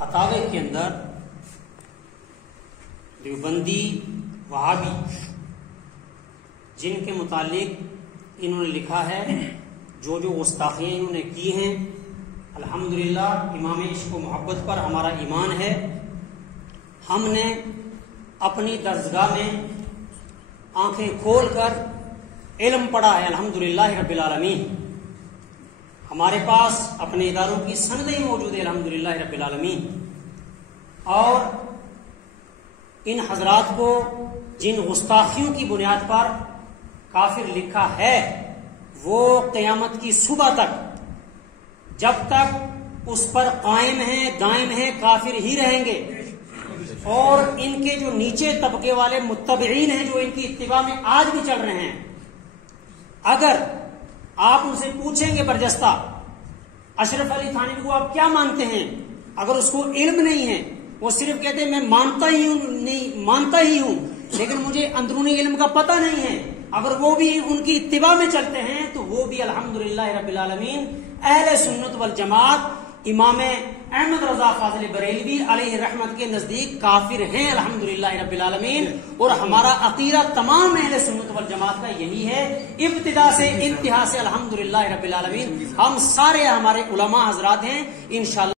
فتاوے کے اندر دیوبندی وہابی جن کے متعلق انہوں نے لکھا ہے جو گستاخیاں انہوں نے کی ہیں، الحمدللہ امام عشق و محبت پر ہمارا ایمان ہے. ہم نے اپنی درسگاہ میں آنکھیں کھول کر علم پڑھا ہے الحمدللہ رب العالمین. ہمارے پاس اپنے اداروں کی سندیں موجود ہے الحمدللہ رب العالمین. اور ان حضرات کو جن گستاخیوں کی بنیاد پر کافر لکھا ہے وہ قیامت کی صبح تک جب تک اس پر قائم ہیں دائم ہیں کافر ہی رہیں گے. اور ان کے جو نیچے طبقے والے متبعین ہیں جو ان کی اتباع میں آج بھی چل رہے ہیں، اگر آپ ان سے پوچھیں گے برجستہ اشرف علی تھانوی کو آپ کیا مانتے ہیں، اگر اس کو علم نہیں ہے، وہ صرف کہتے ہیں میں مانتا ہی ہوں لیکن مجھے اندرونی علم کا پتہ نہیں ہے، اگر وہ بھی ان کی اتباع میں چلتے ہیں تو وہ بھی الحمدللہ رب العالمین اہل سنت والجماعت امام احمد رضا فاضل بریلوی علیہ رحمت کے نزدیک کافر ہیں الحمدللہ رب العالمین. اور ہمارا عقیدہ تمام اہل سنت والجماعت کا یہی ہے ابتدا سے انتہا سے الحمدللہ رب العالمین. ہم سارے ہمارے علماء حضرات ہیں انشاءاللہ